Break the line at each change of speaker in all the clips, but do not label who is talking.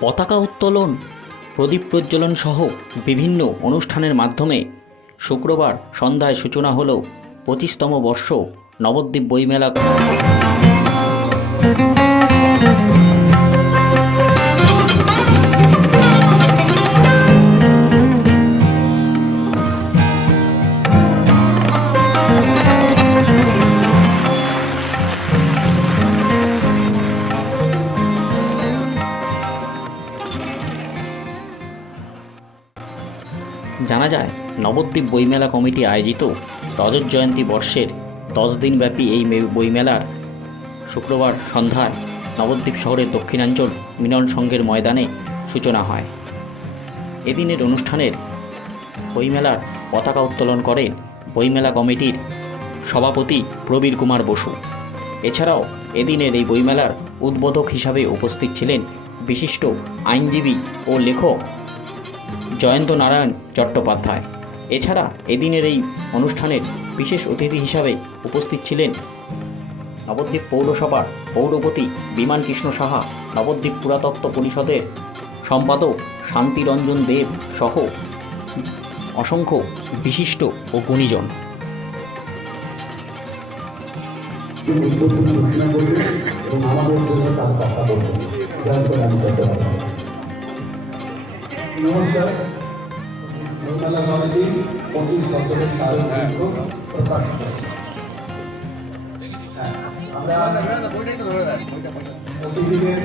পতাকা উত্তোলন, প্রদীপ প্রজ্বলন সহ বিভিন্ন অনুষ্ঠানের মাধ্যমে শুক্রবার সন্ধ্যায় সূচনা হল পঁচিশতম বর্ষ নবদ্বীপ বইমেলা জানা যায়, নবদ্বীপ বইমেলা কমিটি আয়োজিত রজত জয়ন্তী বর্ষের দশ দিনব্যাপী এই বইমেলার শুক্রবার সন্ধ্যায় নবদ্বীপ শহরের দক্ষিণাঞ্চল মিলন সংঘের ময়দানে সূচনা হয়। এদিনের অনুষ্ঠানের বইমেলার পতাকা উত্তোলন করেন বইমেলা কমিটির সভাপতি প্রবীর কুমার বসু। এছাড়াও এদিনের এই বইমেলার উদ্বোধক হিসাবে উপস্থিত ছিলেন বিশিষ্ট আইনজীবী ও লেখক জয়ন্ত নারায়ণ চট্টোপাধ্যায়। এছাড়া এদিনের এই অনুষ্ঠানের বিশেষ অতিথি হিসাবে উপস্থিত ছিলেন নবদ্বীপ পৌরসভার পৌরপতি বিমান কৃষ্ণ সাহা, নবদ্বীপ পুরাতত্ত্ব পরিষদের সম্পাদক শান্তিরঞ্জন দেব সহ অসংখ্য বিশিষ্ট ও গুণীজন।
এবং আমাদের জন্য তার কথা বলবেন জানতে আমি করতে পারব নমস্কার বইমেলা কমিটি পঁচিশ বছরের স্মারক প্রকাশ করেছে হ্যাঁ, আমরা প্রতিদিনের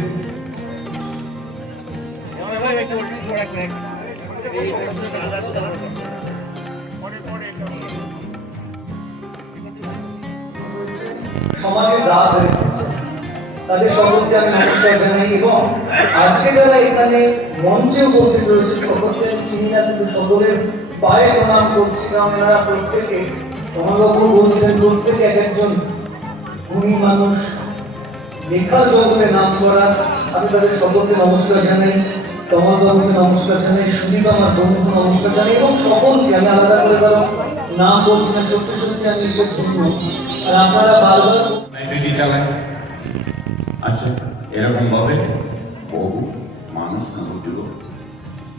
সমাজে দাঁত হয়ে পড়ছে তাদের সকলকে আমি নমস্কার জানাই এবং আজকে যারা এখানে মঞ্চে উপস্থিত রয়েছে সকলকে চিনি না কিন্তু সকলের পায়ে প্রণাম করছি কারণ এনারা প্রত্যেকে। মহাবাবু বলছেন প্রত্যেকে এক একজন গুণী মানুষ, লেখা জগতে নাম করা। আমি তাদের সকলকে নমস্কার জানাই কমলবাবুকে নমস্কার জানাই সুদীপ আমার বন্ধুকে নমস্কার জানাই এবং সকলকে আমি আলাদা করে কারও নাম বলছি না, সত্যি সত্যি আমি ধন্য আর আপনারা বারবার
আচ্ছা এরকম ভাবে বহু মানুষ নবযুগ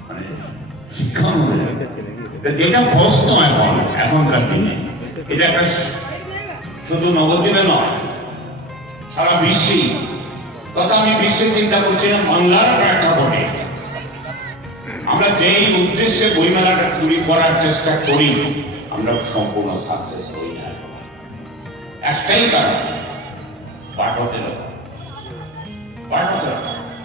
মানে এটা প্রশ্ন এখন এখনকার দিনে এটা একটা শুধু নবদ্বীপে নয়, সারা বিশ্বেই তথা আমি বিশ্বে চিন্তা বাংলার আমরা যেই উদ্দেশ্যে বইমেলাটা তৈরি করার চেষ্টা করি, আমরা সম্পূর্ণ সাকসেস হই না। একটাই কারণ 玩儿手了玩儿手了。